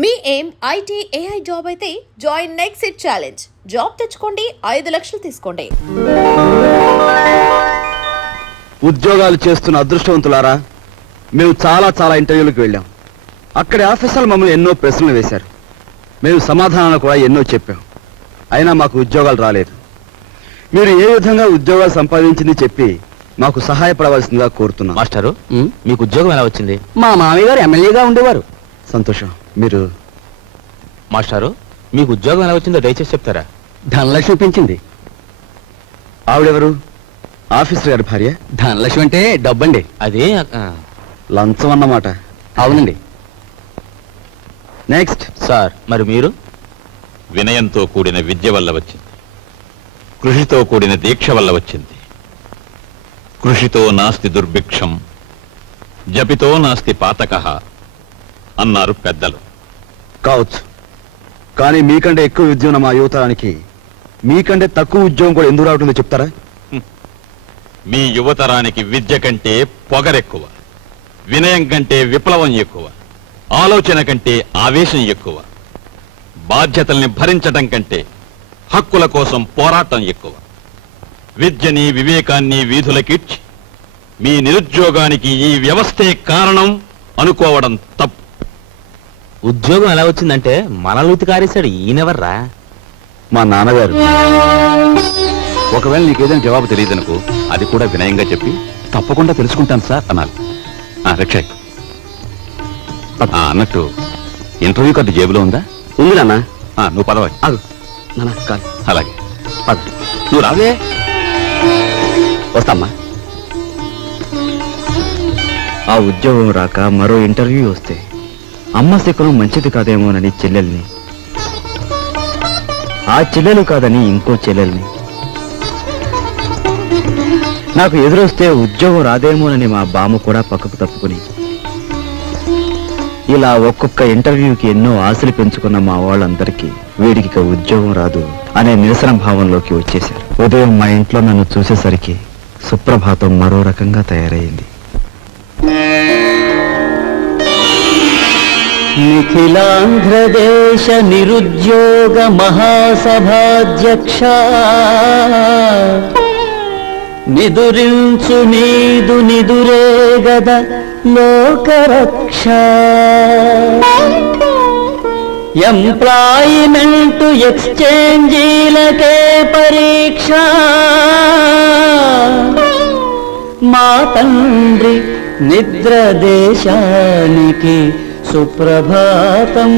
మీ ఏం IT AI job అయితే join next it challenge. Job తెచ్చుకోండి, 5 లక్షలు తీసుకోండి. ఉద్యోగాలు చేస్తున్న అదృష్టవంతులారా, మేము చాలా ఇంటర్వ్యూలకు వెళ్ళాం. అక్కడి ఆఫీసర్లు మమ్మల్ని ఎన్నో ప్రశ్నలు వేశారు. మేము సమాధానాలు కూడా ఎన్నో చెప్పాం. అయినా మాకు ఉద్యోగాలు రాలేదు. మీరు ఏ విధంగా ఉద్యోగాలు సంపాదించింది చెప్పి మాకు సహాయపడవలసిందిగా కోరుతున్నాం. మాస్టరు, మీకు ఉద్యోగం ఎలా వచ్చింది? మా మామయ్య గారు ఎమ్మెల్యేగా ఉండేవారు. సంతోషం. మీరు మాస్టారు, మీకు ఉద్యోగం ఎలా వచ్చిందో దయచేసి చెప్తారా? ధనలక్ష్మి పెంచింది. ఆవిడెవరు? ఆఫీసర్ గారి భార్య. ధనలక్ష్మి అంటే డబ్బండి. అదే లంచం అన్నమాట. అవునండి. నెక్స్ట్. సార్, మరి మీరు? వినయంతో కూడిన విద్య వల్ల వచ్చింది, కృషితో కూడిన దీక్ష వల్ల వచ్చింది. కృషితో నాస్తి దుర్భిక్షం, జపితో నాస్తి పాతకః అన్నారు పెద్దలు. కావచ్చు, కానీ మీకంటే ఎక్కువ విద్య ఉన్న మా యువతరానికి మీకంటే తక్కువ ఉద్యోగం కూడా ఎందుకు రావటుందో చెప్తారా? మీ యువతరానికి విద్య కంటే పొగరెక్కువ, వినయం కంటే విప్లవం ఎక్కువ, ఆలోచన కంటే ఆవేశం ఎక్కువ, బాధ్యతల్ని భరించటం కంటే హక్కుల కోసం పోరాటం ఎక్కువ. విద్యని వివేకాన్ని వీధులకిడ్చి మీ నిరుద్యోగానికి ఈ వ్యవస్థే కారణం అనుకోవడం తప్పు. ఉద్యోగం ఎలా వచ్చిందంటే మనలూతి కారేశాడు. ఈయనెవర్రా? మా నాన్నగారు. ఒకవేళ నీకేదైనా జవాబు తెలియదనుకో, అది కూడా వినయంగా చెప్పి తప్పకుండా తెలుసుకుంటాను సార్ అనాలి. రక్షయ్, అన్నట్టు ఇంటర్వ్యూ కార్డు జేబులో ఉందా? ఉంది నాన్న. నువ్వు పదవ. అలాగే పద. నువ్వు రావే. వస్తామ్మా. ఆ ఉద్యోగం రాక మరో ఇంటర్వ్యూ వస్తే అమ్మ శకునం మంచిది కాదేమోనని చెల్లెల్ని, ఆ చెల్లెలు కాదని ఇంకో చెల్లెల్ని, నాకు ఎదురొస్తే ఉద్యోగం రాదేమోనని మా బామ్మ కూడా పక్కకు తప్పుకుని, ఇలా ఒక్కొక్క ఇంటర్వ్యూకి ఎన్నో ఆశలు పెంచుకున్న మా వాళ్ళందరికీ వీడికి ఉద్యోగం రాదు అనే నిరసన భావంలోకి వచ్చేశారు. ఉదయం మా ఇంట్లో నన్ను చూసేసరికి సుప్రభాతం మరో రకంగా తయారైంది. నిఖిలాంధ్రదేశ నిరుద్యోగ మహాసభాధ్యక్ష, నిదురించు నీదు నిదురే గద లోకరక్ష, ఎంప్లాయిమెంటు ఎక్స్చేంజీలకే పరీక్ష, మా తండ్రి నిద్ర దేశానికి సుప్రభాతం.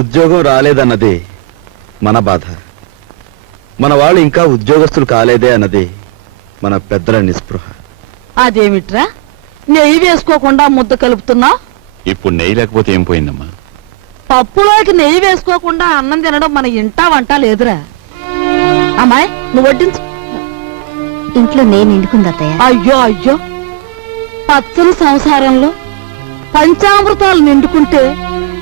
ఉద్యోగం రాలేదన్నది మన బాధ, మన వాళ్ళు ఇంకా ఉద్యోగస్తులు కాలేదే అన్నది మన పెద్దల నిస్పృహ. అదేమిట్రా నెయ్యి వేసుకోకుండా ముద్ద కలుపుతున్నా? ఇప్పుడు నెయ్యి లేకపోతే ఏం పోయిందమ్మా? పప్పులోకి నెయ్యి వేసుకోకుండా అన్నం తినడం మన ఇంటా వంట లేదురా. అమ్మాయి, నువ్వు వడ్డించు. ఇంట్లో నెయ్యి నిండుకుందత్తయ్య. అయ్యో అయ్యో, పచ్చని సంసారంలో పంచామృతాలు నిండుకుంటే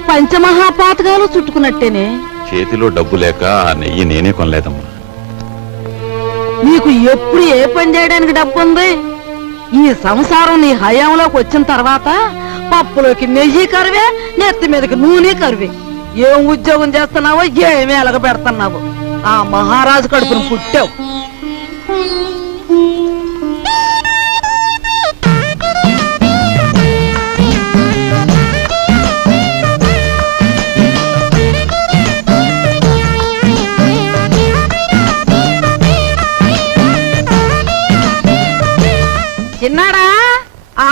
పంచమహాపాతకాలు చుట్టుకున్నట్టేనే. చేతిలో డబ్బు లేక ఆ నెయ్యి నేనే కొనలేదమ్మా. నీకు ఎప్పుడు ఏ పని చేయడానికి డబ్బు ఉంది? ఈ సంసారం నీ హయాంలోకి వచ్చిన తర్వాత పప్పులోకి నెయ్యి కరువే, నెత్తి మీదకి నూనె కరువే. ఏం ఉద్యోగం చేస్తున్నావో, ఏమీ ఎలగ పెడుతున్నావు? ఆ మహారాజు కడుపును పుట్టావు. చిన్నాడా,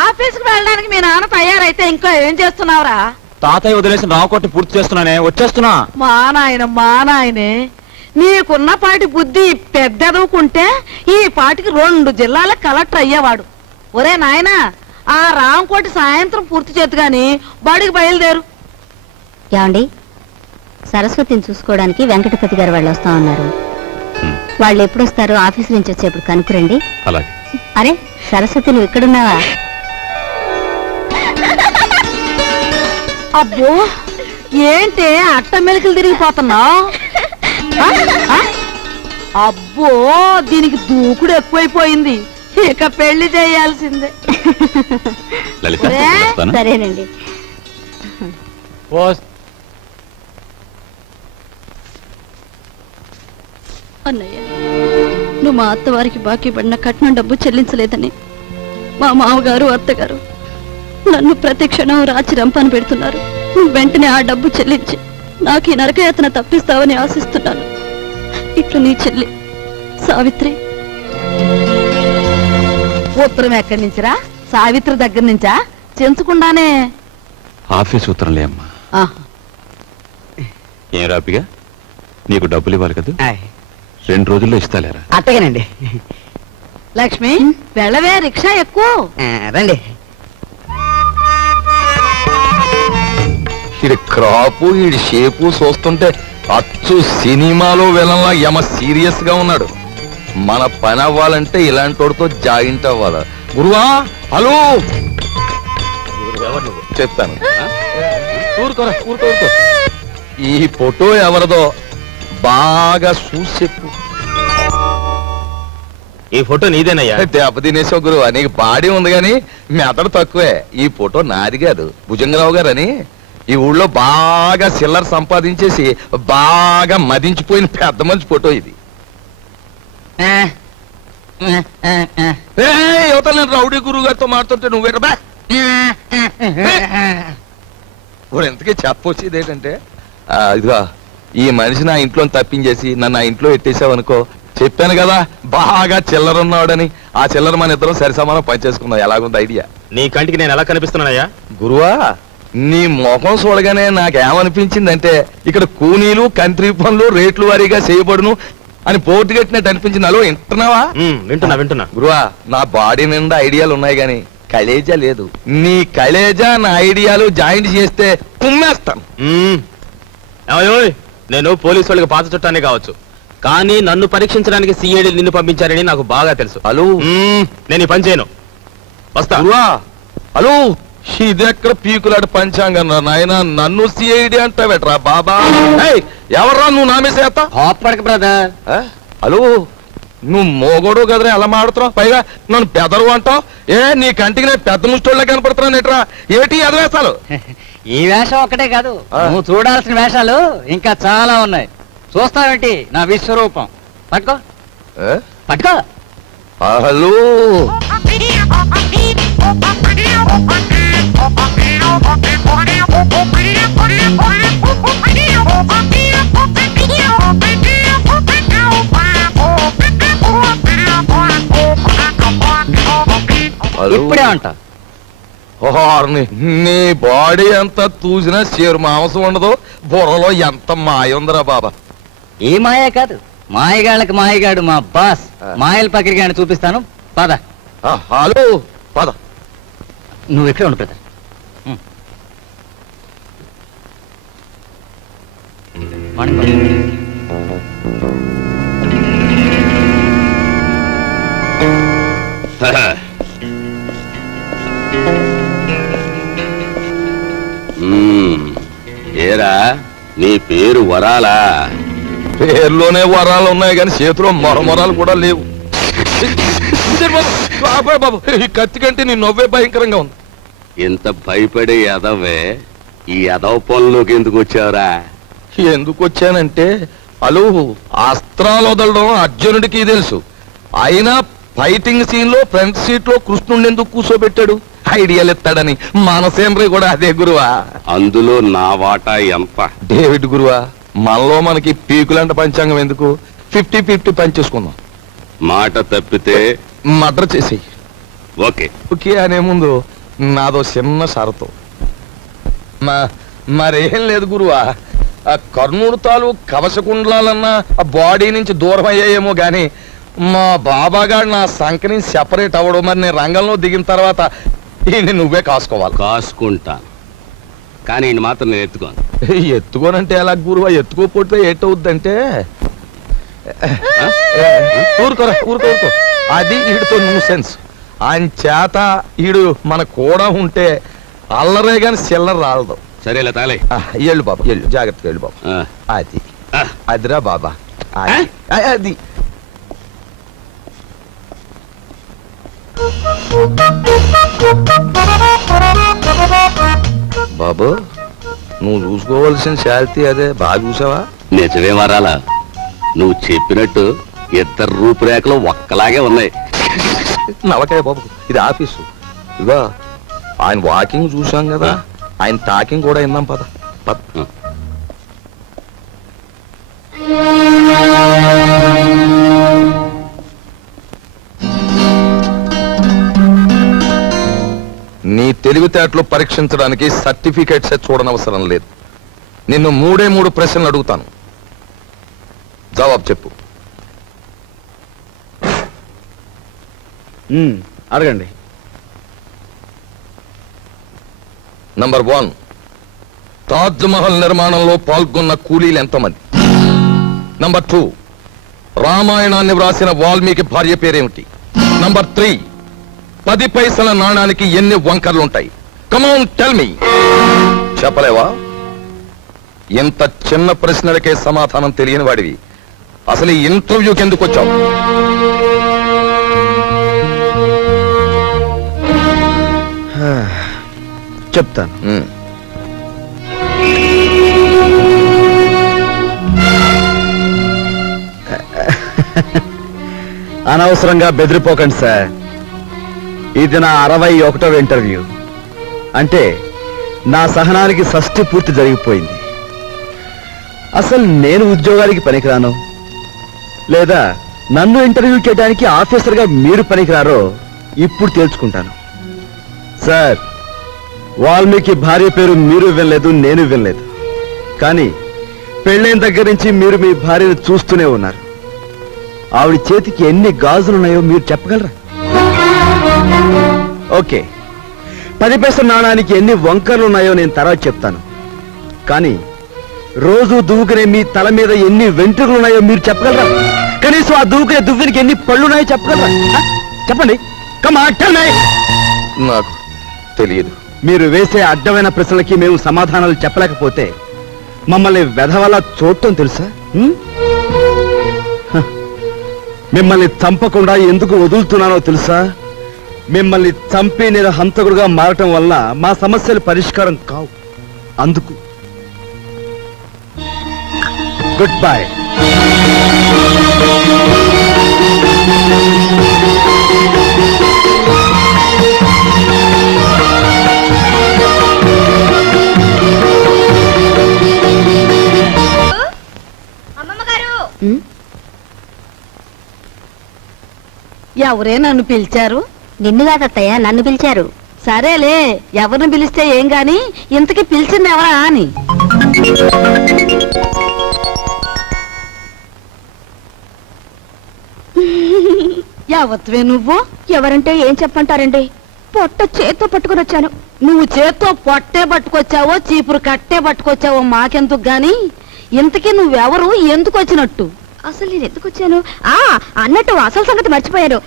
ఆఫీస్కి వెళ్ళడానికి మీ నాన్న తయారైతే ఇంకా ఏం చేస్తున్నావురా? తాతయ్య వదిలేసిన రావకొట్టి పూర్తి చేస్తున్నానే, వచ్చేస్తున్నా. మా నాయనే, నీకున్న పాటి బుద్ధి పెద్దదుకుంటే ఈ పాటికి 2 జిల్లాల కలెక్టర్ అయ్యేవాడు. ఒరే నాయనా, ఆ రాంకోటి సాయంత్రం పూర్తి చేతు గాని బడికి బయలుదేరు. ఏమండి, సరస్వతిని చూసుకోవడానికి వెంకటపతి గారు వాళ్ళు వస్తా ఉన్నారు. వాళ్ళు ఎప్పుడు వస్తారో ఆఫీస్ నుంచి వచ్చేప్పుడు కనుక్కురండి. అలాగే. అరే సరస్వతి, నువ్వు ఇక్కడున్నావా? అబ్బో, ఏంటే అట్ట మెలికలు తిరిగిపోతున్నావు? అబ్బో, దీనికి దూకుడు ఎక్కువైపోయింది. ఇక పెళ్లి చేయాల్సిందే. లలిత వస్తాను. సరేనండి. అన్నయ్య, నువ్వు మా అత్తవారికి బాకీ పడిన కట్నం డబ్బు చెల్లించలేదని మా మామగారు అత్తగారు నన్ను ప్రతి క్షణం రాచి రంపాను పెడుతున్నారు. నువ్వు వెంటనే ఆ డబ్బు చెల్లించి నాకు ఈ నరకయాతన తప్పిస్తావని ఆశిస్తున్నాను. ఇట్లు నీ చెల్లి సావిత్రి. ఉత్తరం ఎక్కడి నుంచిరా? సావిత్రి దగ్గర నుంచా? చెంచకుండానే ఆఫీస్ ఉత్తరంలే అమ్మా. ఏం రాపిగా, నీకు డబ్బులు ఇవ్వాలి కదా, 2 రోజుల్లో ఇస్తాలేరా? అట్టగానండి. లక్ష్మి వెళ్ళవే, రిక్షా ఎక్కువ. రండి. ఇది క్రాపు, ఈ షేపు చూస్తుంటే అచ్చు సినిమాలో విలన్లా యమ సీరియస్ గా ఉన్నాడు. మన పని అవ్వాలంటే ఇలాంటి వాడితో జాయింట్ అవ్వాలి. గురువా, హలో చెప్తాను. ఊరుకోరా, ఊరుకో. ఈ ఫోటో ఎవరిదో బాగా చూసి చెప్పు. ఈ ఫోటో నీదేనయ్యా? దెబ్బ తినేసావు గురువా, నీకు బాడీ ఉంది గాని మెదడు తక్కువే. ఈ ఫోటో నాది కాదు, భుజంగరావు గారు అని ఈ ఊళ్ళో బాగా చిల్లర సంపాదించేసి బాగా మదించిపోయిన పెద్ద మంచి ఫోటో ఇది. యువతలు నేను రౌడీ గురువు గారితో మాట్లాడుతుంటే నువ్వేటబా ఇప్పుడు ఎంతకీ చెప్పొచ్చేది ఏంటంటే, ఇదిగా ఈ మనిషి నా ఇంట్లో తప్పించేసి నన్ను ఆ ఇంట్లో ఎట్టేసావనుకో, చెప్పాను కదా బాగా చిల్లర ఉన్నాడని. ఆ చిల్లర మన ఇద్దరం సరి సమానం పనిచేసుకుందాం. ఎలాగుంది ఐడియా? నీ కంటికి నేను ఎలా కనిపిస్తున్నానయ్యా? గురువా, నీ ముఖం చూడగానే నాకేమనిపించిందంటే ఇక్కడ కూనీలు కంత్రి పనులు రేట్లు వారీగా చేయబడును అని పోటీ కట్టినట్టు అనిపించింది. అలో వింటున్నావా? వింటున్నా. గురువా, నా బాడీ నిండా ఐడియాలు ఉన్నాయి గాని కలేజా లేదు. నీ కలేజా నా ఐడియాలు జాయింట్ చేస్తే కుమ్మేస్తాను. నేను పోలీసు వాళ్ళకి పాత చుట్టానే కావచ్చు, కానీ నన్ను పరీక్షించడానికి సిఐడి నిన్ను పంపించారని నాకు బాగా తెలుసు. హలో, నేను ఈ పని చేయను, వస్తా. గురువా, హలో, ఇదెక్కడ పీకులాడు పంచాంగం నాయన, నన్ను సిఐడి అంటావేట్రా బాబా? ఎవర్రా నువ్వు నామేసేస్తా? బ్రదర్. హలో, నువ్వు మోగోడు కదరా, ఎలా మాడుతున్నావు? పైగా నన్ను పెదరు అంటావు. నీ కంటికి నేను పెద్ద ముష్టోళ్ళ కనపడుతున్నాను ఎట్రా? ఏటి ఎదవేస్తాలు? ఈ వేషం ఒక్కటే కాదు, నువ్వు చూడాల్సిన వేషాలు ఇంకా చాలా ఉన్నాయి. చూస్తావేంటి నా విశ్వరూపం? పట్టుకో పట్టుకో. హలో, ఇప్పుడే అంట. నీ బాడీ ఎంత తూసినా చేరు మాంసం ఉండదు, బుర్రలో ఎంత మాయ ఉందిరా బాబా. ఈ మాయే కాదు, మాయగాళ్ళకి మాయగాడు మా బాస్ మాయల పకిరిగాని చూపిస్తాను. పద. హలో, పద. నువ్వు ఎక్కడ ఉండు బ్రదర్. ఏరా, నీ పేరు వరాలా? పేరులోనే వరాలు ఉన్నాయి కానీ చేతిలో మొరమొరాలు కూడా లేవు. బాబు, ఈ కత్తి కంటే నీ నవ్వే భయంకరంగా ఉంది. ఇంత భయపడే ఎదవే ఈ ఎదవ పనులోకి ఎందుకు వచ్చావురా? ఎందుకు వచ్చానంటే, అలు అస్త్రాలు వదలడం అర్జునుడికి తెలుసు. అయినా ఫైటింగ్ సీన్ లో ఫ్రంట్ సీట్ లో కృష్ణుడిని ఎందుకు కూర్చోబెట్టాడు? ఐడియాలు ఎత్తాడని. మనసేంద్రి కూడా అదే గురువా. అందులో నా వాటా ఎంత? డేవిడ్ గురువా, మనలో మనకి పీకులంట పంచాంగం ఎందుకు? 50-50 పనిచేసుకుందాం. మాట తప్పితే మర్డర్ చేసి. ఓకే ఓకే అనే ముందు నాదో చిన్న షరతు. మరేం లేదు గురువా, ఆ కర్ణుడు తాలు కవచకుండలాలన్నా ఆ బాడీ నుంచి దూరం అయ్యాయేమో గాని మా బాబాగాడు నా సంఖ్యని సెపరేట్ అవ్వడం. మరి నేను రంగంలో దిగిన తర్వాత ఈయన నువ్వే కాసుకోవాలి. కాసుకుంటాను, కానీ ఈయన మాత్రం నేను ఎత్తుకోను. ఎత్తుకోనంటే ఎలా గురువా? ఎత్తుకోపోతే ఏటవుద్దంటే ఊరుకోరా, ఊరుకో. అది వీడితో న్యూసెన్స్. ఆయన చేత ఈడు మన కూడా ఉంటే అల్లరే గాని చిల్లర రాలదు. సరేలే తాలే. ఎళ్ళు బాబా, ఎళ్ళు, జాగ్రత్తగా వెళ్ళు బాబా. అది అదిరా బాబా, అది బాబు నువ్వు చూసుకోవాల్సిన శాంతి అదే బాగా చూసావా? నిజమే వరాలా, నువ్వు చెప్పినట్టు ఇద్దరు రూపురేఖలు ఒక్కలాగే ఉన్నాయి. నవకాయ బాబు, ఇది ఆఫీసు. ఇదిగో ఆయన వాకింగ్ చూసాం కదా, ఆయన టాకింగ్ కూడా విన్నాం. పద పద. నీ తెలివితేటలు పరీక్షించడానికి సర్టిఫికేట్స్ చూడనవసరం లేదు. నిన్ను 3 ప్రశ్నలు అడుగుతాను, జవాబు చెప్పు. అడగండి. నంబర్ 1, తాజ్ మహల్ నిర్మాణంలో పాల్గొన్న కూలీలు ఎంతమంది? నంబర్ 2, రామాయణాన్ని వ్రాసిన వాల్మీకి భార్య పేరేమిటి? నంబర్ 3, 10 పైసల నాణానికి ఎన్ని వంకర్లుంటాయి? Come on tell me. చెప్పలేవా? ఇంత చిన్న ప్రశ్నలకే సమాధానం తెలియని వాడివి అసలు ఈ ఇంటర్వ్యూకి ఎందుకు వచ్చావు? చెప్తాను. అనవసరంగా బెదిరిపోకండి సార్. ఇది నా 61వ ఇంటర్వ్యూ. అంటే నా సహనానికి షష్ఠి పూర్తి జరిగిపోయింది. అసలు నేను ఉద్యోగానికి పనికిరాను, లేదా నన్ను ఇంటర్వ్యూ చేయడానికి ఆఫీసర్గా మీరు పనికిరారో ఇప్పుడు తేల్చుకుంటాను. సార్, వాల్మీకి భార్య పేరు మీరు వినలేదు, నేను వినలేదు. కానీ పెళ్ళైన దగ్గర నుంచి మీరు మీ భార్యను చూస్తూనే ఉన్నారు. ఆవిడ చేతికి ఎన్ని గాజులున్నాయో మీరు చెప్పగలరా? ఓకే, 10 పైసల నాణానికి ఎన్ని వంకర్లు ఉన్నాయో నేను తర్వాత చెప్తాను. కానీ రోజు దువ్వుకునే మీ తల మీద ఎన్ని వెంట్రుకలు ఉన్నాయో మీరు చెప్పగలరా? కనీసం ఆ దువ్వుకునే దువ్వునికి ఎన్ని పళ్ళు ఉన్నాయో చెప్పగలరా? చెప్పండి. నాకు తెలియదు. మీరు వేసే అడ్డమైన ప్రశ్నలకి మేము సమాధానాలు చెప్పలేకపోతే మమ్మల్ని వెధవలా చూడటం తెలుసా? మిమ్మల్ని చంపకుండా ఎందుకు వదులుతున్నానో తెలుసా? మిమ్మల్ని చంపి నేను హంతకుడుగా మారటం వల్ల మా సమస్యలు పరిష్కారం కావు. అందుకు గుడ్ బై. ఎవరే నన్ను పిలిచారు? నిన్ను కాదత్తయ్య, నన్ను పిలిచారు. సరేలే, ఎవరిని పిలిస్తే ఏం గాని ఇంతకీ పిలిచింది ఎవరా అని. ఎవత్వే నువ్వు? ఎవరంటే ఏం చెప్పంటారండి? పొట్ట చేత్తో పట్టుకుని వచ్చాను. నువ్వు చేత్తో పొట్టే పట్టుకొచ్చావో చీపురు కట్టే పట్టుకొచ్చావో మాకెందుకు గాని, ఇంతకీ నువ్వెవరు, ఎందుకు వచ్చినట్టు? అసలు నేను ఎందుకు వచ్చాను? అన్నట్టు అసలు సంగతి మర్చిపోయాను.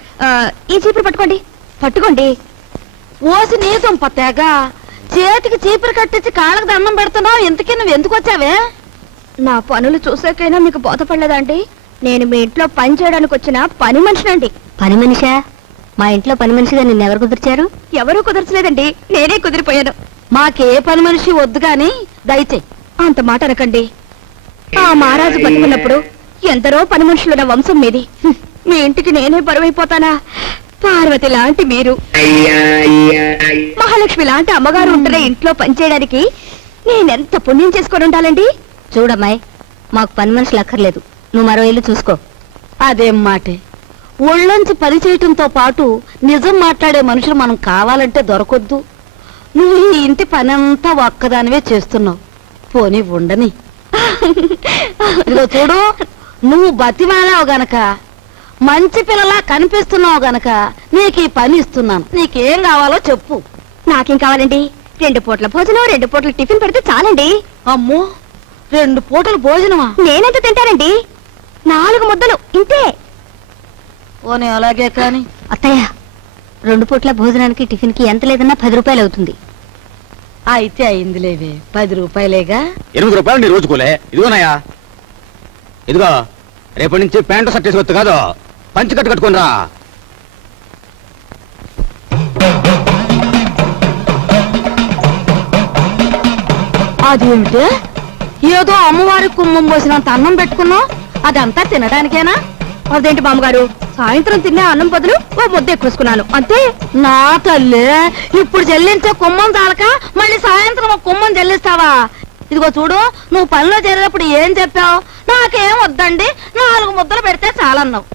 ఈ చీపురు పట్టుకోండి. పట్టుకోండి. ఓసి నీసం పత్తేగా చేతికి చీపురు కట్టించి కాళ్ళకి దండం పెడుతున్నావు. ఇంతకీ నువ్వు ఎందుకు వచ్చావే? నా పనులు చూసాకైనా మీకు బోధపడలేదా అండి? నేను మీ ఇంట్లో పని చేయడానికి వచ్చిన పని మనిషినండి. పని మనిషా? మా ఇంట్లో పని మనిషిగా నిన్నెవరు కుదిర్చారు? ఎవరూ కుదర్చలేదండి, నేనే కుదిరిపోయాను. మాకే పని మనిషి వద్దు గాని దయచేయి. అంత మాట అనకండి. ఆ మహారాజు బతుకున్నప్పుడు ఎందరో పని మనుషులున్న వంశం మీది. మీ ఇంటికి నేనే బరువైపోతానా? పార్వతి లాంటి మీరు, మహాలక్ష్మి లాంటి అమ్మగారు ఉంటున్న ఇంట్లో పనిచేయడానికి నేనెంత పుణ్యం చేసుకొని ఉండాలండి? చూడమ్మాయి, మాకు పని మనుషులు అక్కర్లేదు. నువ్వు మరో ఇల్లు చూసుకో. అదేం మాటే. ఒళ్ళొంచి పని చేయటంతో పాటు నిజం మాట్లాడే మనుషులు మనం కావాలంటే దొరకొద్దు. నువ్వు ఈ ఇంటి పనంతా ఒక్కదానివే చేస్తున్నావు. పోనీ ఉండని. ఇదిగో చూడు, నువ్వు బతిమాలావు గనక, మంచి పిల్లలా కనిపిస్తున్నావు గనక నీకు ఈ పని ఇస్తున్నాను. నీకేం కావాలో చెప్పు. నాకేం కావాలండి? 2 పూట్ల భోజనం, 2 పూట్ల టిఫిన్ పెడితే చాలండి. అమ్మో, 2 పూటలు భోజనమా? నేనెంత తింటానండి? 4 ముద్దలు ఇంతే. పోనీ అలాగే కాని. అత్తయ్య, 2 పూట్ల భోజనానికి టిఫిన్కి ఎంత లేదన్నా 10 రూపాయలు అవుతుంది. అయితే అయింది లేవే, 10 రూపాయలేగా. 8 రూపాయలు నీ రోజుకోలే. ఇదిగోనయ్యా, ఇదిగో రేపటి నుంచి ప్యాంటు షర్ట్ వేసుకోవచ్చు కాదు, పంచి కట్టు కట్టుకుని రా. అదేమిటే ఏదో అమ్మవారి కుమ్మం పోసినంత అన్నం పెట్టుకున్నావు, అదంతా తినడానికేనా? అదేంటి మామగారు, సాయంత్రం తినే అన్నం బదులు ఓ ముద్ద ఎక్కువేసుకున్నాను అంతే. నా తల్లి, ఇప్పుడు చెల్లించే కుమ్మం చాలక మళ్ళీ సాయంత్రం ఒక కుమ్మం చెల్లిస్తావా? ఇదిగో చూడు, నువ్వు పనిలో చేరేటప్పుడు ఏం చెప్పావు? నాకేం వద్దండి, 4 ముద్దలు పెడితే చాలన్నావు.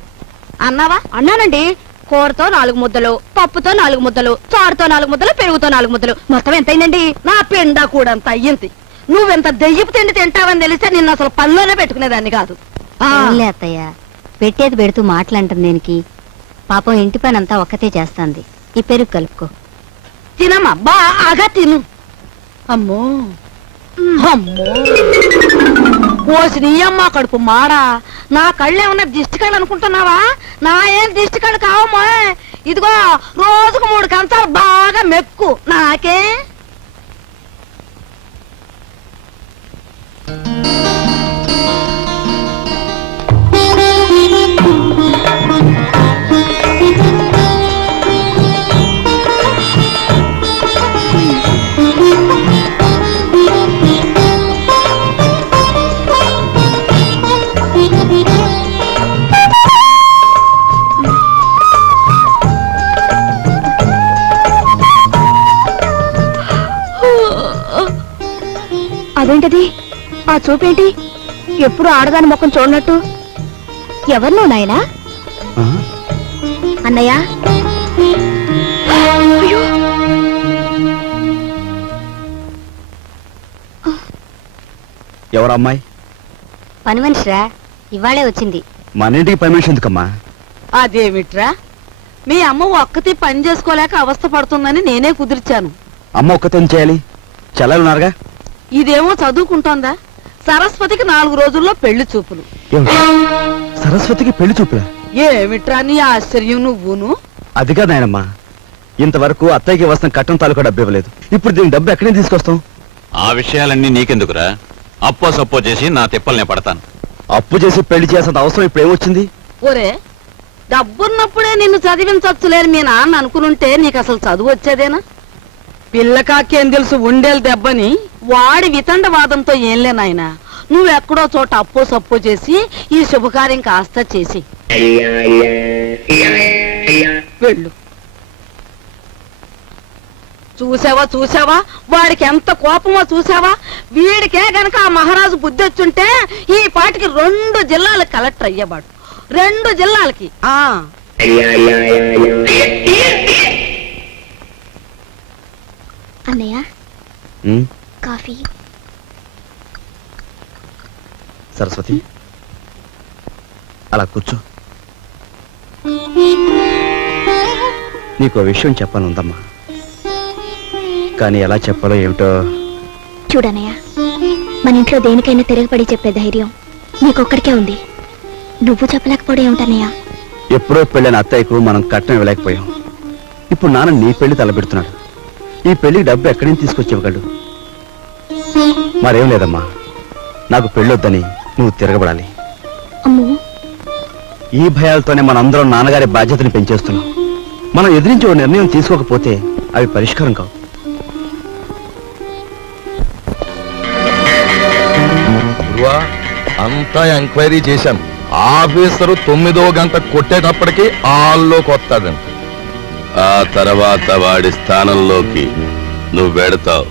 అన్నావా? అన్నానండి. కూరతో 4 ముద్దలు, పప్పుతో 4 ముద్దలు, చారుతో 4 ముద్దలు, పెరుగుతో 4 ముద్దలు, మొత్తం ఎంతైందండి? నా పిండ కూడా అంత అయ్యింది. నువ్వెంత దెయ్యపు తిండి తింటావని తెలిస్తే నిన్ను అసలు పనిలోనే పెట్టుకునేదాన్ని కాదు. అవునులే అత్తయ్య, పెట్టేది పెడుతూ మాటలంటుంది దేనికి? పాపం ఇంటి పని అంతా ఒక్కతే చేస్తాంది. ఈ పెరుగు కలుపుకో. తినమ్మా, బాగా తిను. అమ్మో అమ్మో, పోసి నీ అమ్మ కడుపు మాడా. నా కళ్ళు ఏమన్నా దిష్టి కళ్ళు అనుకుంటున్నావా? నా ఏం దిష్టి కళ్ళు కావమ్మా. ఇదిగో రోజుకు 3 కంచాలు బాగా మెక్కు. నాకే అదేంటది? ఆ చూపేంటి? ఎప్పుడు ఆడదాని ముఖం చూడనట్టు. ఎవరు నువ్వు నాయనా? అన్నయ్య, ఎవరు అమ్మాయి? పని మనిషిరా, ఇవాళే వచ్చింది. మన ఇంటికి పని మనిషి ఎందుకమ్మా? అదేమిట్రా, మీ అమ్మ ఒక్కతి పని చేసుకోలేక అవస్థ పడుతుందని నేనే కుదిర్చాను. అమ్మ ఒక్కతే చేయాలి, చెల్లెలున్నారుగా. ఇదేమో చదువుకుంటోందా? సరస్వతికి 4 రోజుల్లో పెళ్లి చూపులు. సరస్వతికి పెళ్లి చూపులా? ఏమిట్రా నీ ఆశ్చర్యం నువ్వును? అది కాదు నాయనమ్మా, ఇంతవరకు అత్తయ్యకి వస్తున్న కట్టం తాలూకా డబ్బు ఇవ్వలేదు. ఇప్పుడు దీని డబ్బు ఎక్కడి నుంచి తీసుకొస్తాం? ఆ విషయాలన్నీ నీకెందుకురా? అప్పో సప్పో చేసి నా తిప్పల్నే పడతాను. అప్పు చేసి పెళ్లి చేసేంత అవసరం ఇప్పుడు ఏమొచ్చింది? ఒరే, డబ్బున్నప్పుడే నిన్ను చదివించొచ్చులేని మీ నాన్న అనుకునుంటే నీకు అసలు చదువు వచ్చేదేనా? పిల్లకాకేం తెలుసు ఉండేలు దెబ్బని వాడి వితండవాదంతో ఏంలే నాయనా. నువ్వెక్కడో చోట అప్పో సప్పో చేసి ఈ శుభకార్యం కాస్త చేసి వెళ్ళు. చూసావా వాడికి ఎంత కోపమో చూసావా? వీడికే గనక ఆ మహారాజు బుద్ధి వచ్చుంటే ఈ పాటికి 2 జిల్లాలకు కలెక్టర్ అయ్యేవాడు. 2 జిల్లాలకి. అన్నయ్య కాఫీ. సరస్వతి, అలా కూర్చో. నీకు విషయం చెప్పనుందమ్మా, కానీ ఎలా చెప్పాలో ఏమిటో. చూడన్నయ్య, మన ఇంట్లో దేనికైనా తిరగబడి చెప్పే ధైర్యం నీకొక్కడికే ఉంది. నువ్వు చెప్పలేకపోవడం ఏమిటన్నయ్య? ఎప్పుడో పెళ్ళైన అత్తయ్యకు మనం కట్నం ఇవ్వలేకపోయాం. ఇప్పుడు నాన్న నీ పెళ్లి తలపెడుతున్నాడు. ఈ పెళ్లికి డబ్బు ఎక్కడి నుంచి తీసుకొచ్చి ఇవ్వగలడు? మరేం లేదమ్మా, నాకు పెళ్ళొద్దని నువ్వు తిరగబడాలి. అమ్మో, ఈ భయాలతోనే మనందరం నాన్నగారి బాధ్యతని పెంచేస్తున్నాం. మనం ఎదిరించి ఓ నిర్ణయం తీసుకోకపోతే అవి పరిష్కారం కావు. అంతా ఎంక్వైరీ చేశాం. ఆఫీసరు 9వ గంట కొట్టేటప్పటికి హాల్లోకి వస్తాడంట. ఆ తర్వాత వాడి స్థానంలోకి నువ్వు వెడతావు.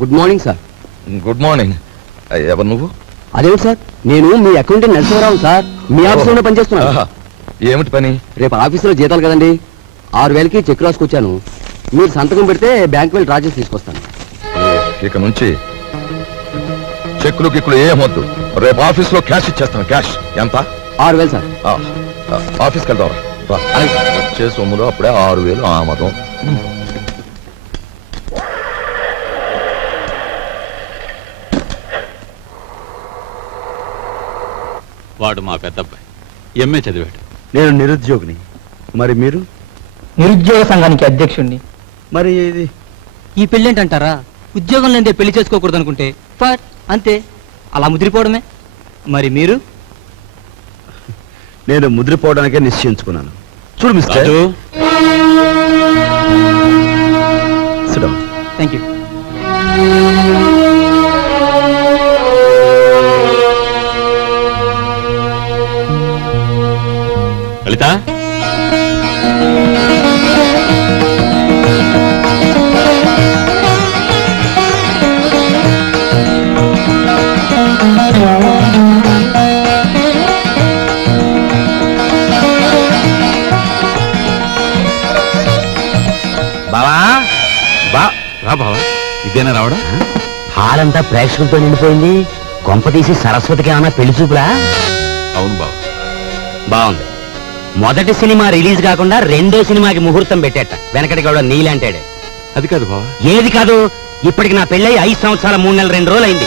Good morning sir. Good morning. ఎవరు నువ్వు? అదేమిటి సార్, నేను మీ అకౌంటెంట్ నరసింహరావు సార్. మీ ఆఫీసులోనే పనిచేస్తున్నా. ఏమిటి పని? రేపు ఆఫీసులో జీతాలు కదండి, 6,000కి చెక్ రాసుకొచ్చాను. మీరు సంతకం పెడితే బ్యాంక్ వెళ్ళి డ్రా చేసి తీసుకొస్తాను. ఇక నుంచి చెక్కులు గిక్కులు ఏమొద్దు. రేపు ఆఫీస్లో క్యాష్ ఇచ్చేస్తాను. క్యాష్ ఎంత? 6,000 సార్. ఆఫీస్కి వెళ్తావరా? వచ్చే సొమ్ములో అప్పుడే 6,000 ఆమదం. వాడు మా పెద్దబ్బాయి, ఎంఏ చదివాడు. నేను నిరుద్యోగిని. మరి మీరు? నిరుద్యోగ సంఘానికి అధ్యక్షుణ్ణి. మరి ఇది ఈ పెళ్ళేంటంటారా? ఉద్యోగం లేదే పెళ్లి చేసుకోకూడదు అనుకుంటే అంతే, అలా ముదిరిపోవడమే. మరి మీరు? నేను ముద్రపోవడానికే నిశ్చయించుకున్నాను. చూడు మిస్టర్. Thank you. లలిత, ఇదేనా రావడం? హాల్ అంతా ప్రేక్షకులతో నిండిపోయింది. కొంప తీసి సరస్వతికి ఏమన్నా పెళ్లి చూపులా? అవును బావ. బాగుంది. మొదటి సినిమా రిలీజ్ కాకుండా రెండో సినిమాకి ముహూర్తం పెట్టేట. వెనకటి కూడా నీళ్ళంటాడే. అది కాదు బావ. ఏది కాదు? ఇప్పటికి నా పెళ్ళై 5 సంవత్సరాల 3 నెలలు 2 రోజులు అయింది.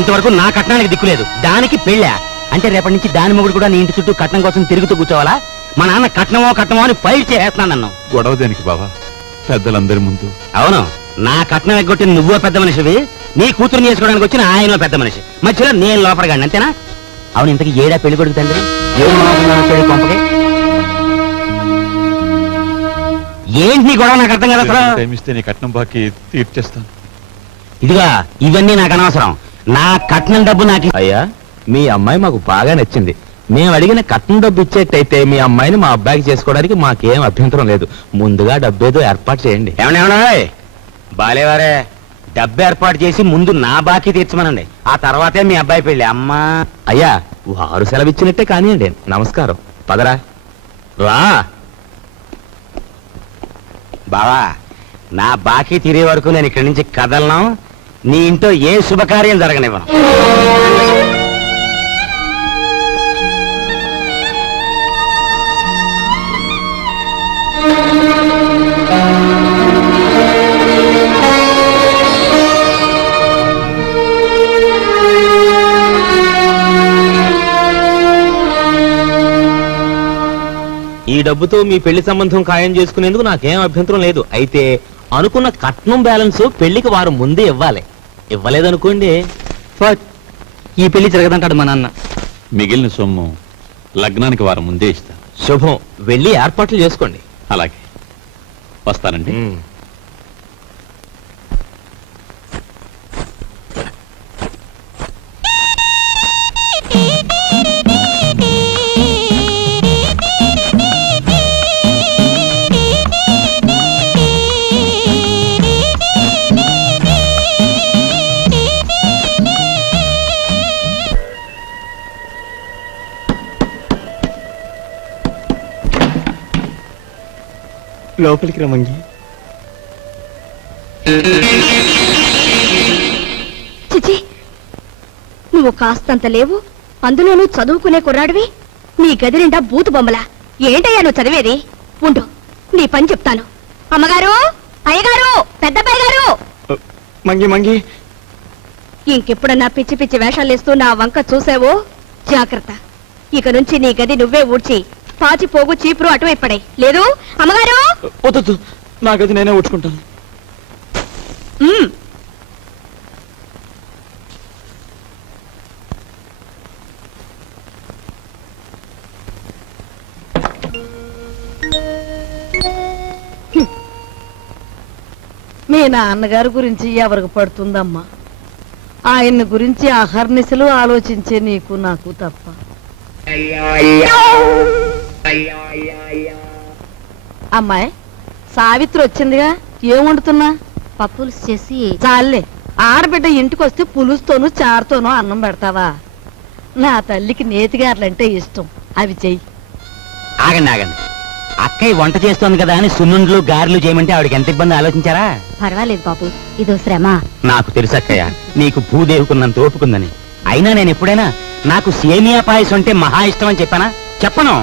ఇంతవరకు నా కట్నానికి దిక్కులేదు. దానికి పెళ్ళా అంటే రేపటి నుంచి దాని మొగుడు కూడా నీ ఇంటి చుట్టూ కట్నం కోసం తిరుగుతూ కూర్చోవాలా? మా నాన్న కట్నమో అని ఫైట్ చేస్తున్నాను. గొడవ దేనికి బావా? పెద్దలందరి ముందు. అవును, నా కట్నం ఎగ్గొట్టిన నువ్వో పెద్ద మనిషివి, నీ కూతురు చేసుకోవడానికి వచ్చిన ఆయన పెద్ద మనిషి, మధ్యలో నేను లోపడగాను, అంతేనా? అవును, ఇంతకి ఏడా పెళ్లి కొడుకు తండ్రి? ఏడు కొంపకి ఏంటి నీ గొడవ? నాకు అర్థం కదా అసలు. టైం ఇస్తే నీ కట్నం బాకీ తీర్చేస్తాను. ఇదిగా ఇవన్నీ నాకు అనవసరం. నా కట్నం డబ్బు నాకు. అయ్యా, మీ అమ్మాయి మాకు బాగా నచ్చింది. మేము అడిగిన కట్నం డబ్బు ఇచ్చేట్టయితే మీ అమ్మాయిని మా అబ్బాయికి చేసుకోవడానికి మాకేం అభ్యంతరం లేదు. ముందుగా డబ్బేదో ఏర్పాటు చేయండి. ఏమన్నా బాలేవారే, డబ్బు ఏర్పాటు చేసి ముందు నా బాకీ తీర్చమనండి, ఆ తర్వాతే మీ అబ్బాయి పెళ్ళి. అమ్మా అయ్యా, వారు సెలవిచ్చినట్టే కానివ్వండి. నమస్కారం. పదరా. రా బావా, నా బాకీ తీరే వరకు నేను ఇక్కడి నుంచి కదలను. నీ ఇంట్లో ఏ శుభకార్యం జరగనివ్వను. ఈ డబ్బుతో మీ పెళ్లి సంబంధం ఖాయం చేసుకునేందుకు నాకేం అభ్యంతరం లేదు. అయితే అనుకున్న కట్నం బ్యాలెన్స్ పెళ్లికి వారు ముందే ఇవ్వాలి. ఇవ్వలేదనుకోండి, ఈ పెళ్లి జరగదంటాడు మా నాన్న. మిగిలిన సొమ్ము లగ్నానికి వారం ముందే ఇస్తా. శుభం. వెళ్ళి ఏర్పాట్లు చేసుకోండి. అలాగే, వస్తానండి. లోపలికి రమ్మంగి. చిచి, నువ్వు కాస్తంత లేవు, అందులోనూ చదువుకునే కుర్రాడివి. నీ గది నిండా బూతు బొమ్మలా. ఏంటయ్యా నువ్వు చదివేది? ఉండు, నీ పని చెప్తాను. అమ్మగారు, అయ్యగారు, పెద్దబ్బాయి గారు. మంగి మంగి, ఇంకెప్పుడన్నా పిచ్చి పిచ్చి వేషాలేస్తూ నా వంక చూసావో జాగ్రత్త. ఇక నుంచి నీ గది నువ్వే ఊడ్చి పాచి పోగు చీపురు అటువైపు పడే. లేదు అమ్మగారు? వద్దు, నా గది నేనే ఊడ్చుకుంటాను. మీ నాన్నగారి గురించి ఎవరికి పడుతుందమ్మా? ఆయన్ని గురించి అహర్నిశలు ఆలోచించే నీకు నాకు తప్ప. అమ్మాయి సావిత్రి వచ్చిందిగా, ఏం వండుతున్నా? పప్పులుసు చేసి. చాలే, ఆడబిడ్డ ఇంటికి వస్తే పులుసుతోనూ చారుతోనూ అన్నం పెడతావా? నా తల్లికి నేతిగారులంటే ఇష్టం, అవి చెయ్యి. ఆగండి ఆగండి, అక్కయ్య వంట చేస్తోంది కదా అని సున్నుండ్లు గారెలు చేయమంటే ఆవిడకి ఎంత ఇబ్బంది ఆలోచించారా? పర్వాలేదు బాబు, ఇదో శ్రమ. నాకు తెలుసు అక్కయ్య, నీకు భూదేవుకున్నంత ఓపుకుందని. అయినా నేను ఎప్పుడైనా నాకు సేమియా పాయసం అంటే మహా ఇష్టం అని చెప్పానా? చెప్పను.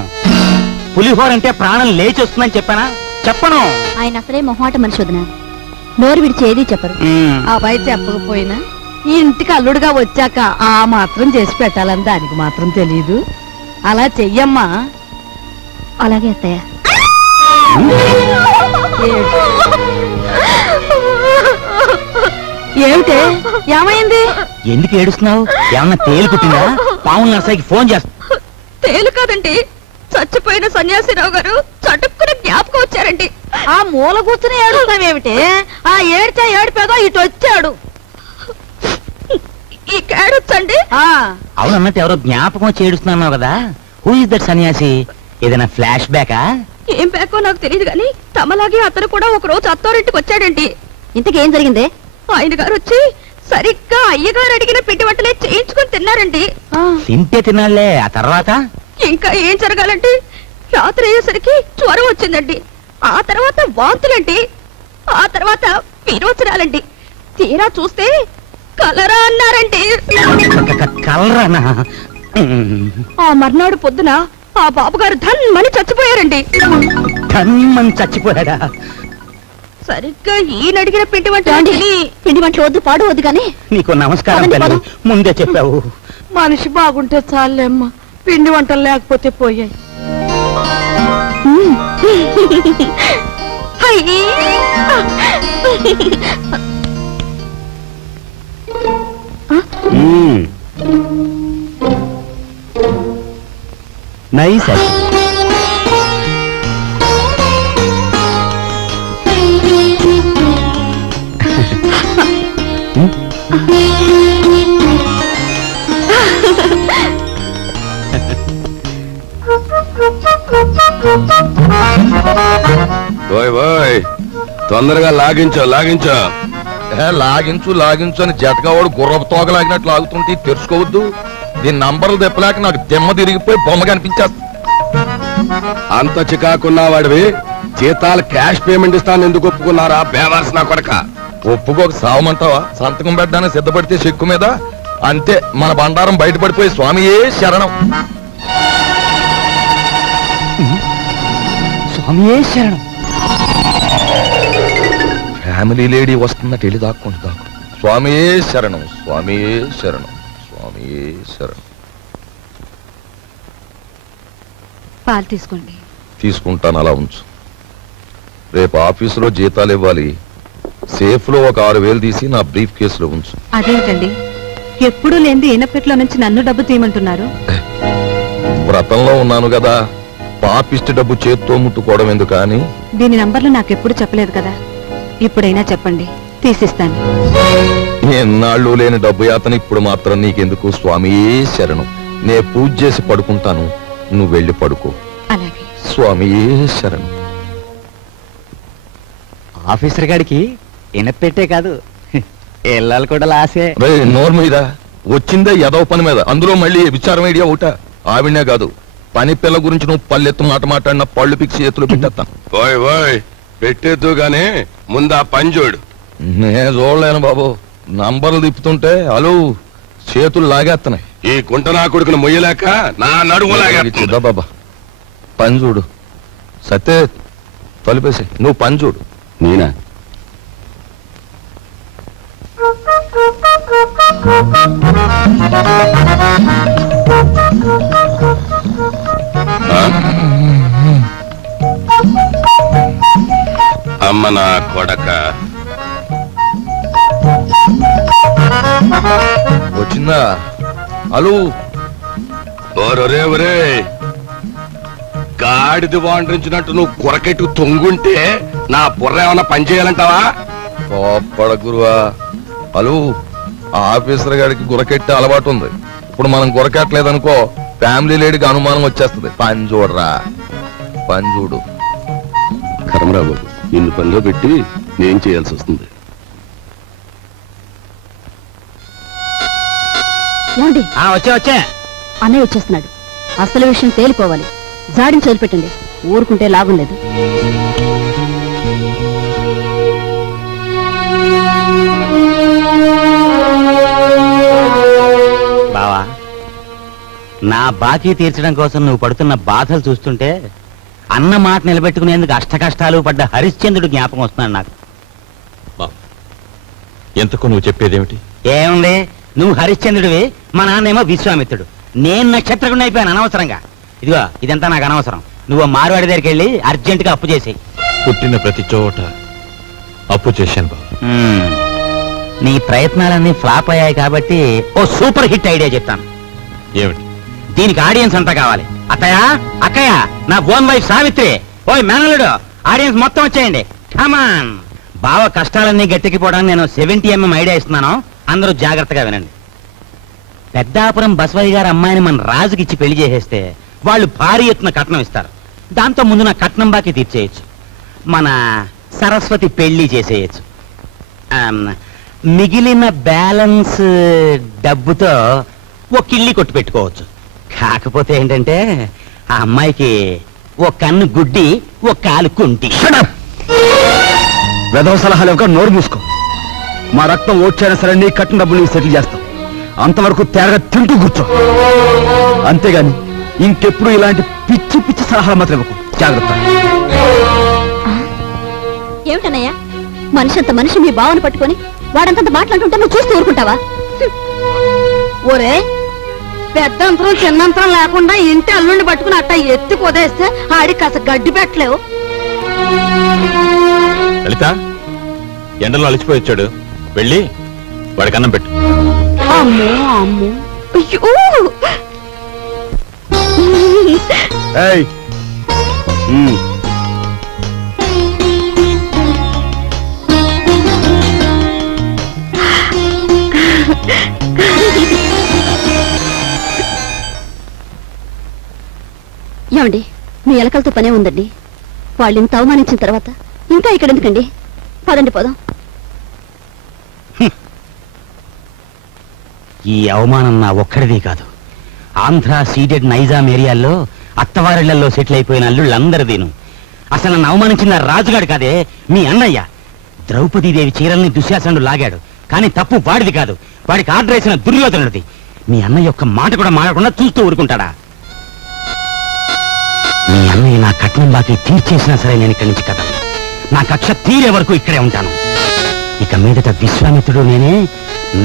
పులిహోర అంటే ప్రాణం లేచి వస్తుందని చెప్పానా? చెప్పను. ఆయన అసలే మొహమాట మనిషి వదిన, నోరు విడిచి ఏది చెప్పరు. అబ్బాయి చెప్పకపోయినా ఈ ఇంటికి అల్లుడుగా వచ్చాక ఆ మాత్రం చేసి పెట్టాలని దానికి మాత్రం తెలీదు. అలా చెయ్యమ్మా. అలాగే అత్తయ్య. ఏమిటే ఏమైంది? ఎందుకు ఏడుస్తున్నావు? ఏమన్నా తేలు కుట్టిందా? పావుల నర్సయ్యకి ఫోన్ చేస్తా. తేలు కాదండి, చచ్చిపోయిన సన్యాసిరావు గారు చటుక్కుని జ్ఞాపకం వచ్చారండి. ఆ మూల కూర్చుని ఏడుస్తావేమిటే? ఆ ఏడ్చా ఏడిపేదో ఇటు వచ్చాడు. ఈ కేడొచ్చండి. అవునన్నట్టు ఎవరో జ్ఞాపకం వచ్చి ఏడుస్తున్నావు కదా, హూ ఇస్ దట్ సన్యాసి? ఏదైనా ఫ్లాష్ బ్యాకా? ఏం బ్యాకో నాకు తెలియదు గాని తమలాగే అతను కూడా ఒక రోజు అత్తోరింటికి వచ్చాడండి. ఇంతకేం జరిగిందే? ఆయన గారు వచ్చి సరిగ్గా అయ్యగారు అడిగిన పిండి వంటలే చేయించుకొని తిన్నారండి. తింటే తినాలే, ఆ తర్వాత ఇంకా ఏం జరగాలండి, రాత్రి అయ్యేసరికి జ్వరం వచ్చిందండి, ఆ తర్వాత వాంతులండి, ఆ తర్వాత విరోచనాలండి, తీరా చూస్తే కలరా అన్నారండి. కలరానా? ఆ మర్నాడు పొద్దున ఆ బాబుగారు ధన్మని చచ్చిపోయారండి. ధన్మని చచ్చిపోయాడా? సరిగ్గా ఈయన అడిగిన పిండి వంట పిండి వంటలు వద్దు, పాడు వద్దు కానీ నీకు నమస్కారం తల్లి, ముందే చెప్పావు. మనిషి బాగుంటే చాలేమ్మా, పిండి వంటలు లేకపోతే పోయాయి. నైస్. తొందరగా లాగించో లాగించో. లాగించు లాగించు అని జతకావాడు గుర్రపు తోక లాగినట్లు లాగుతుంటే తెరుచుకోవద్దు. దీని నంబర్లు తెప్పలేక నాకు దెమ్మ తిరిగిపోయి బొమ్మ కనిపించేస్తా. అంత చికాకున్నా వాడివి జీతాలు క్యాష్ పేమెంట్ ఇస్తాను ఎందుకు ఒప్పుకున్నారా బేవాల్సిన కొడక? ఒప్పుకోక సావమంటావా? సంతకం పెట్టడానికి సిద్ధపడితే చెక్కు మీద అంతే మన బండారం బయటపడిపోయి స్వామియే శరణం. స్వామియే శరణం. ఫ్యామిలీ లేడీ వస్తున్నట్టు వెళ్ళి దాక్కుంటు దాక్కు. స్వామియే శరణం, స్వామియే శరణం, స్వామియే శరణం. పాలు తీసుకోండి. తీసుకుంటాను, అలా ఉంచు. రేపు ఆఫీసులో జీతాలు ఇవ్వాలి. సేఫ్ లో ఒక 6,000 తీసి నా బ్రీఫ్ కేసులో ఉంచు. అదేంటండి, ఎప్పుడూ లేని ఇనపెట్లో నుంచి నన్ను డబ్బు తీయమంటున్నారు? వ్రతంలో ఉన్నాను కదా, పాపిష్టి డబ్బు చేత్తో ముట్టుకోవడం ఎందుకు అని. దీని నంబర్లు నాకెప్పుడు చెప్పలేదు కదా, ఇప్పుడైనా చెప్పండి, తీసిస్తాను. ఎన్నాళ్ళు లేని డబ్బు యాతన ఇప్పుడు మాత్రం నీకెందుకు? స్వామియే శరణం. నే పూజ చేసి పడుకుంటాను, నువ్వు వెళ్ళి పడుకో. అలాగే. స్వామియే శరణం. ఆఫీసర్ గారికి ఇనపెట్టే కాదు, ఎల్లాలు కూడా లాసే. నోరు మీద వచ్చిందే ఎదవ పని మీద, అందులో మళ్ళీ విచారం ఐడియా ఒకట. ఆవిడనే కాదు, పని పిల్ల గురించి నువ్వు పల్లెత్తు మాట మాట్లాడిన పళ్ళు పిక్సి చేతులు పెట్టేస్తాను. ఓయ్ ఓయ్ పెట్టేద్దు గానీ ముందు ఆ పని చూడు. నేను చూడలేను బాబు, నంబర్లు తిప్పుతుంటే అలు చేతులు లాగేస్తున్నాయి. ఈ గుంట నా కొడుకును మొయ్యలేక నా నడుము లాగేస్తుందా బాబా. పని చూడు. సత్తే తలుపేసి నువ్వు పని చూడు. నేనా? అమ్మ నా కొడక వచ్చిందా? అలు ఒరే ఒరే గాడిది వాండ్రించినట్టు నువ్వు కొరకెట్టు తొంగుంటే నా బుర్ర ఏమన్నా పని చేయాలంటావా? కోప్పడ గురువా. అలు ఆఫీసర్ గారికి గురకెట్టే అలవాటు ఉంది. ఇప్పుడు మనం గురకెట్టలేదనుకో ఫ్యామిలీ లేడీకి అనుమానం వచ్చేస్తుంది. పని చూడరా, పని చూడు. కర్మరా బాబు, నిన్ను పనిలో పెట్టి నేను చేయాల్సి వస్తుంది. ఏమండి? వచ్చే అన్నయ్య వచ్చేస్తున్నాడు. అసలు విషయం తేలిపోవాలి. జాడిని వదిలిపెట్టండి, ఊరుకుంటే లాభం లేదు. బావా, నా బాకీ తీర్చడం కోసం నువ్వు పడుతున్న బాధలు చూస్తుంటే అన్న మాట నిలబెట్టుకునేందుకు అష్ట కష్టాలు పడ్డ హరిశ్చంద్రుడు జ్ఞాపకం వస్తున్నాడు నాకు. ఎంతకు నువ్వు చెప్పేదేమిటి? ఏముంది, నువ్వు హరిశ్చంద్రుడివి, మా నాన్నేమో విశ్వామిత్రుడు. నేను నక్షత్రకుండా అయిపోయాను అనవసరంగా. ఇదిగో ఇదంతా నాకు అనవసరం. నువ్వు మార్వాడి దగ్గరికి వెళ్ళి అర్జెంటుగా అప్పు చేసేయి. పుట్టిన ప్రతి చోట అప్పు చేశాను బాబు. నీ ప్రయత్నాలన్నీ ఫ్లాప్ అయ్యాయి కాబట్టి ఓ సూపర్ హిట్ ఐడియా చెప్తాను. ఏమిటి? దీనికి ఆడియన్స్ అంతా కావాలి. అత్తయ్య, అక్కయ్య, నా ఓన్ వైఫ్ సావిత్రి, ఓయ్ మేనల్లుడు, ఆడియన్స్ మొత్తం వచ్చేయండి. కమాన్. బావ కష్టాలన్నీ గట్టెక్కిపోవడానికి నేను 70mm ఐడియా ఇస్తున్నాను. అందరూ జాగ్రత్తగా వినండి. పెద్దాపురం బసవయ్య గారి అమ్మాయిని మన రాజుకి ఇచ్చి పెళ్లి చేసేస్తే వాళ్ళు భారీ ఎత్తున కట్నం ఇస్తారు. దాంతో ముందు నా కట్నం బాకీ తీర్చేయచ్చు. మన సరస్వతి పెళ్లి చేసేయచ్చు. మిగిలిన బ్యాలెన్స్ డబ్బుతో ఓ కిళ్ళి కొట్టు పెట్టుకోవచ్చు. కాకపోతే ఏంటంటే ఆ అమ్మాయికి ఓ కన్ను గుడ్డి, ఓ కాలు కుంటి. వెధవ సలహాలు ఇవ్వక నోరు మూసుకో. మా రక్తం ఓడ్చైనా సరే నీ కట్టిన డబ్బులు సెటిల్ చేస్తాం. అంతవరకు తేరగా తింటూ కూర్చో. అంతేగాని ఇంకెప్పుడు ఇలాంటి పిచ్చి పిచ్చి సలహాలు మాత్రం ఇవ్వకు. జాగ్రత్త. ఏమిటన్నయ్యా, మనిషి అంత మనిషి మీ బావను పట్టుకొని వాడంతంత మాట్లాడుతుంటే నువ్వు చూస్తూ ఊరుకుంటావా? ఒరే, పెద్దంతరం చిన్నంతరం లేకుండా ఇంటి అల్లుండి పట్టుకుని అట్ట ఎత్తి పొదేస్తే ఆడి కాస్త గడ్డి పెట్టలేవు. లలిత, ఎండలో అలసిపోయి వచ్చాడు, వెళ్ళి వాడికి అన్నం పెట్టు. అమ్మో అమ్మో, అయ్యో. ఏయ్, ఏమండి, మీ ఎలకలతో పనే ఉందండి. వాళ్ళు ఇంత అవమానించిన తర్వాత ఇంకా ఇక్కడ ఎందుకండి? పదండి పోదాం. ఈ అవమానం నా ఒక్కడిది కాదు. ఆంధ్ర సీడెడ్ నైజాం ఏరియాల్లో అత్తవారిళ్లలో సెటిల్ అయిపోయిన అల్లుళ్ళందరిదీను. అసలు నన్ను అవమానించిన రాజుగాడు కాదే, మీ అన్నయ్య. ద్రౌపదీదేవి చీరల్ని దుశ్శాసనుడు లాగాడు, కానీ తప్పు వాడిది కాదు, వాడికి ఆర్డర్ వేసిన దుర్యోధనుడిది. మీ అన్నయ్య ఒక్క మాట కూడా మాట్లాడకుండా చూస్తూ ఊరుకుంటాడా? మీ అన్నయ్య నా కట్నం బాకీ తీర్చేసినా సరే నేను ఇక్కడి నుంచి కదలను. నా కక్ష తీరే వరకు ఇక్కడే ఉంటాను. ఇక మీదట విశ్వామిత్రుడు నేనే,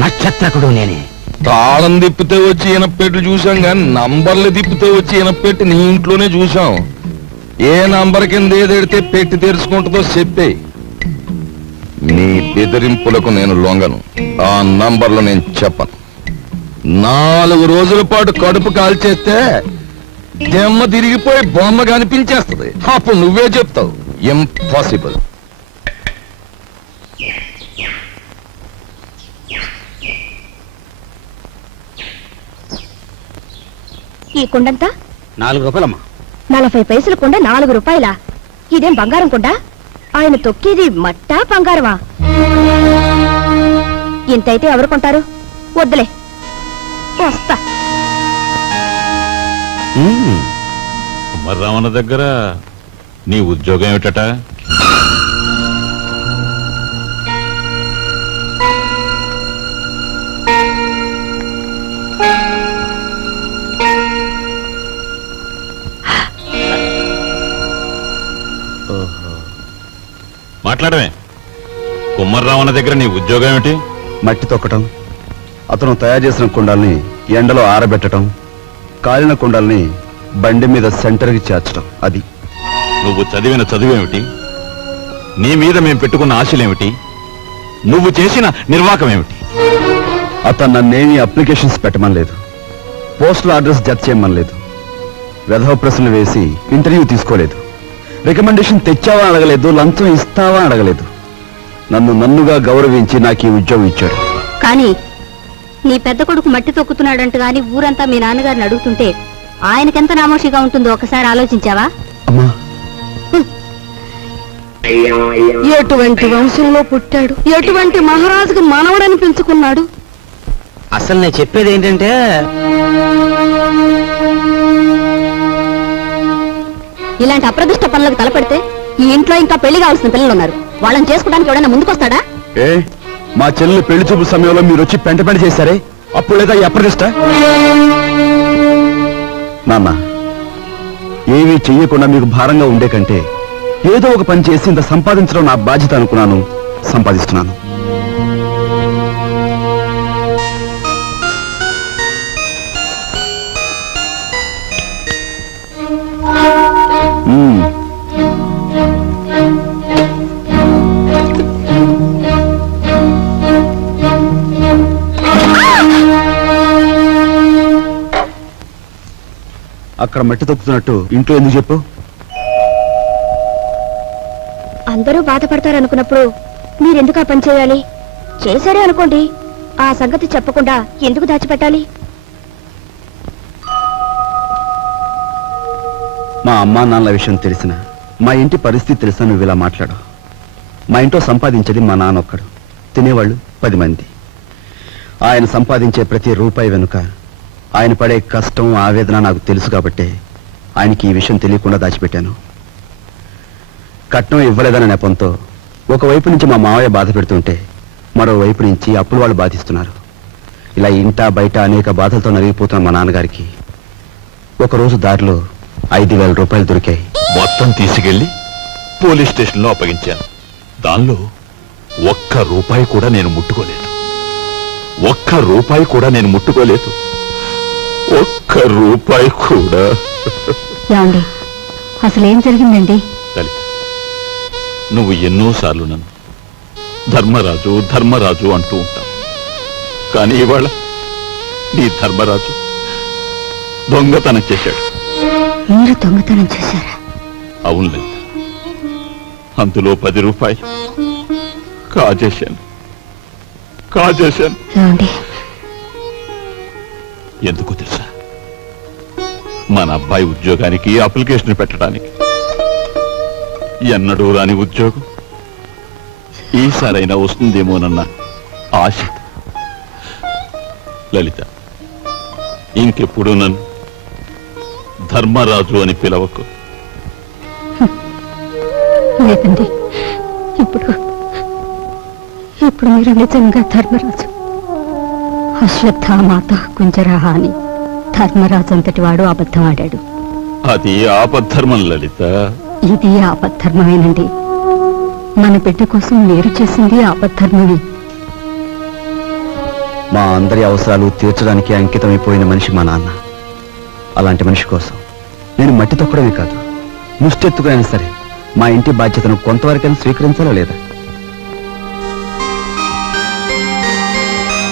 నక్షత్రకుడు నేనే. తాళం తిప్పితే వచ్చి ఈనపెట్టు చూసాం కానీ నంబర్లు తిప్పితే వచ్చి ఈనపెట్టి నీ ఇంట్లోనే చూసాం. ఏ నంబర్ కింద ఏదెడితే పెట్టి తెరుచుకుంటుందో చెప్పే. నీ బెదిరింపులకు నేను లొంగను. ఆ నంబర్లు నేను చెప్పను. 4 రోజుల పాటు కడుపు కాల్చేస్తే దెమ్మ తిరిగిపోయి బొమ్మ కనిపించేస్తుంది. అప్పుడు నువ్వే చెప్తావు ఇంపాసిబుల్. ఈ కుండంతా 4 రూపాయలమ్మా. 40 పైసల కుండ 4 రూపాయలా? ఇదేం బంగారం కుండ? ఆయన తొక్కేది మట్టా బంగారమా? ఇంతైతే ఎవరు కొంటారు? వద్దులే, వస్తా. కుమ్మర్రామన్న దగ్గర నీ ఉద్యోగం ఏమిటట? మాట్లాడమే. కుమ్మర్రామన్న దగ్గర నీ ఉద్యోగం ఏమిటి? మట్టి తొక్కటం, అతను తయారు చేసిన కుండాల్ని ఎండలో ఆరబెట్టడం, కాలిన కుండాల్ని బండి మీద సెంటర్కి చేర్చడం. అది. నువ్వు చదివిన చదువేమిటి? నీ మీద మేము పెట్టుకున్న ఆశలేమిటి? నువ్వు చేసిన నిర్వాకం ఏమిటి? అతను నన్నేమీ అప్లికేషన్స్ పెట్టమనలేదు, పోస్టల్ అడ్రస్ జత చేయమనలేదు, వెధవ ప్రశ్నలు వేసి ఇంటర్వ్యూ తీసుకోలేదు, రికమెండేషన్ తెచ్చావా అడగలేదు, లంచం ఇస్తావా అడగలేదు. నన్నుగా గౌరవించి నాకు ఈ ఉద్యోగం ఇచ్చాడు. కానీ నీ పెద్ద కొడుకు మట్టి తొక్కుతున్నాడంట గాని ఊరంతా మీ నాన్నగారిని అడుగుతుంటే ఆయనకెంత నామోషిగా ఉంటుందో ఒకసారి ఆలోచించావా? అమ్మా, ఎటువంటి వంశంలో పుట్టాడు, ఎటువంటి మహారాజుకు మనవడని పెంచుకున్నాడు. అసలు నేను చెప్పేది ఏంటంటే, ఇలాంటి అప్రదిష్ట పనులకు తలపెడితే ఈ ఇంట్లో ఇంకా పెళ్లి కావాల్సిన పిల్లలు ఉన్నారు. వాళ్ళని చేసుకోవడానికి ఎవడైనా ముందుకొస్తాడా? ఏ మా చెల్లెలు పెళ్లి చూపు సమయంలో మీరు వచ్చి పెంట చేశారే, అప్పుడు లేదా ఈ అప్రదిష్ట? నాన్న, ఏమీ చెయ్యకుండా మీకు భారంగా ఉండే కంటే ఏదో ఒక పని చేసి ఇంత సంపాదించడం నా బాధ్యత అనుకున్నాను, సంపాదిస్తున్నాను. అక్కడ మట్టి తొక్కుతున్నట్టు ఇంట్లో ఎందుకు చెప్పు? అందరూ బాధపడతారనుకున్నప్పుడు మీరెందుకు ఆ పని చేయాలి? చేశారే అనుకోండి, ఆ సంగతి చెప్పకుండా ఎందుకు దాచిపెట్టాలి? మా అమ్మా నాన్నల విషయం తెలిసిన, మా ఇంటి పరిస్థితి తెలిసిన నువ్వు ఇలా మాట్లాడు. మా ఇంట్లో సంపాదించేది మా నాన్న ఒక్కడు, తినేవాళ్ళు 10 మంది. ఆయన సంపాదించే ప్రతి రూపాయి వెనుక ఆయన పడే కష్టం ఆవేదన నాకు తెలుసు కాబట్టి ఆయనకి ఈ విషయం తెలియకుండా దాచిపెట్టాను. కట్నం ఇవ్వలేదన్న నెపంతో ఒకవైపు నుంచి మా మావయ్య బాధ పెడుతుంటే మరోవైపు నుంచి అప్పులు వాళ్ళు బాధిస్తున్నారు. ఇలా ఇంట బయట అనేక బాధలతో నలిగిపోతున్న మా నాన్నగారికి ఒకరోజు దారిలో 5,000 రూపాయలు దొరికాయి. మొత్తం తీసుకెళ్లి పోలీస్ స్టేషన్లో అప్పగించాను. దానిలో ఒక్క రూపాయి కూడా నేను ముట్టుకోలేదు. ఒక్క రూపాయి కూడా నేను ముట్టుకోలేదు. ఒక్క రూపాయి కూడా. ఏమండి, అసలేం జరిగిందండి? లలిత, నువ్వు ఎన్నోసార్లు నన్ను ధర్మరాజు ధర్మరాజు అంటూ ఉంటావు. కానీ ఇవాళ నీ ధర్మరాజు దొంగతనం చేశాడు. మీరు దొంగతనం చేశారా? అవును లలిత, అందులో 10 రూపాయలు కాజేశాను. ఎందుకు తెలుసా? మన అబ్బాయి ఉద్యోగానికి అప్లికేషన్ పెట్టడానికి. ఎన్నడూ రాని ఉద్యోగం ఈసారైనా వస్తుందేమోనన్న ఆశ. లలిత, ఇంకెప్పుడు నన్ను ధర్మరాజు అని పిలవకు. లేదండి, ఇప్పుడు మీరు నిజంగా ధర్మరాజు. అశ్వత్థామాత కుంజరహ అని ధర్మరాజు అంతటి వాడు అబద్ధం ఆడాడు. అది ఆపద్ధర్మం లలిత. ఇది ఆపద్ధర్మమేనండి. మన బిడ్డ కోసం మీరు చేసింది ఆపద్ధర్మమే. మా అందరి అవసరాలు తీర్చడానికి అంకితమైపోయిన మనిషి మా నాన్న. అలాంటి మనిషి కోసం నేను మట్టి తొక్కడమే కాదు, ముష్టెత్తుకునైనా సరే మా ఇంటి బాధ్యతను కొంతవరకైనా స్వీకరించాలా లేదా?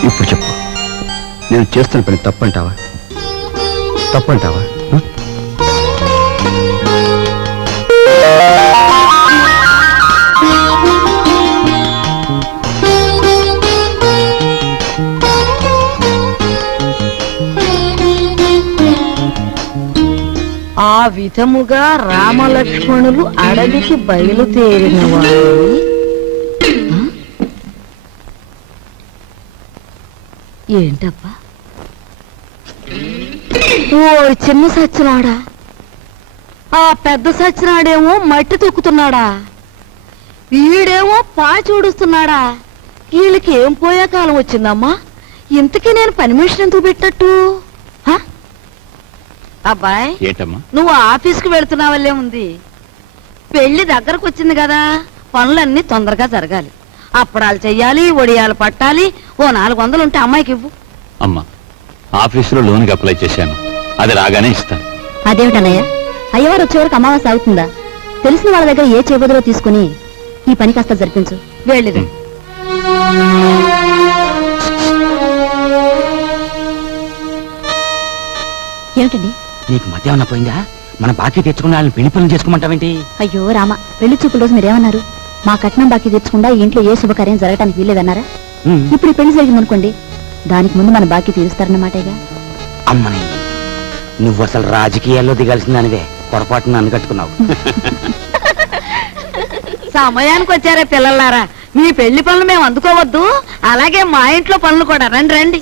ఇప్పుడు చెప్పు, నేను చేస్తున్న పని తప్పంటావా? తప్పంటావా? ఆ విధముగా రామలక్ష్మణులు అడవికి బయలుదేరిన వారు ఏంటబ్బా? ఓ చిన్న సచ్చినాడా, ఆ పెద్ద సచ్చినాడేమో మట్టి తొక్కుతున్నాడా, వీడేమో పాచూడుస్తున్నాడా. వీళ్ళకి ఏం పోయే కాలం వచ్చిందమ్మా? ఇంతకీ నేను పని మనిషిని ఎందుకు పెట్టట్టు? అబ్బాయి, నువ్వు ఆఫీస్కి వెళుతున్నావల్లే ఉంది. పెళ్లి దగ్గరకు వచ్చింది కదా, పనులన్నీ తొందరగా జరగాలి. అప్పడాలు చెయ్యాలి, ఒడియాలు పట్టాలి. ఓ 400 ఉంటే అమ్మాయికి ఇవ్వు. అమ్మా, ఆఫీసులో లోన్కి అప్లై చేశాను, అది రాగానే ఇస్తాను. అదేమిటన్నయ్య, అయ్యవారు వచ్చే వరకు అమావాస్య అవుతుందా? తెలిసిన వాళ్ళ దగ్గర ఏ చేబదులో తీసుకుని ఈ పని కాస్త జరిపించు. వెళ్ళిదు. ఏమిటండి, నీకు మధ్య ఏమన్నా పోయిందా? మన బాకీ తెచ్చుకున్న వాళ్ళని పెళ్లి పనులు చేసుకోమంటావేంటి? అయ్యో రామ, పెళ్లి చూపుల రోజు మీరేమన్నారు? మా కట్నం బాకీ తెచ్చుకుండా ఇంట్లో ఏ శుభకార్యం జరగటానికి వీల్లేదన్నారా? ఇప్పుడు ఈ పెళ్లి జరిగిందనుకోండి, దానికి ముందు మన బాకీ తీరుస్తారన్నమాటేగా. అమ్మని, నువ్వు అసలు రాజకీయాల్లో దిగాల్సిందానివే, పొరపాటున నన్ను కట్టుకున్నావు. సమయానికి వచ్చారే పిల్లలారా, మీ పెళ్లి పనులు మేము అందుకోవద్దు, అలాగే మా ఇంట్లో పనులు కూడా. రండి రండి.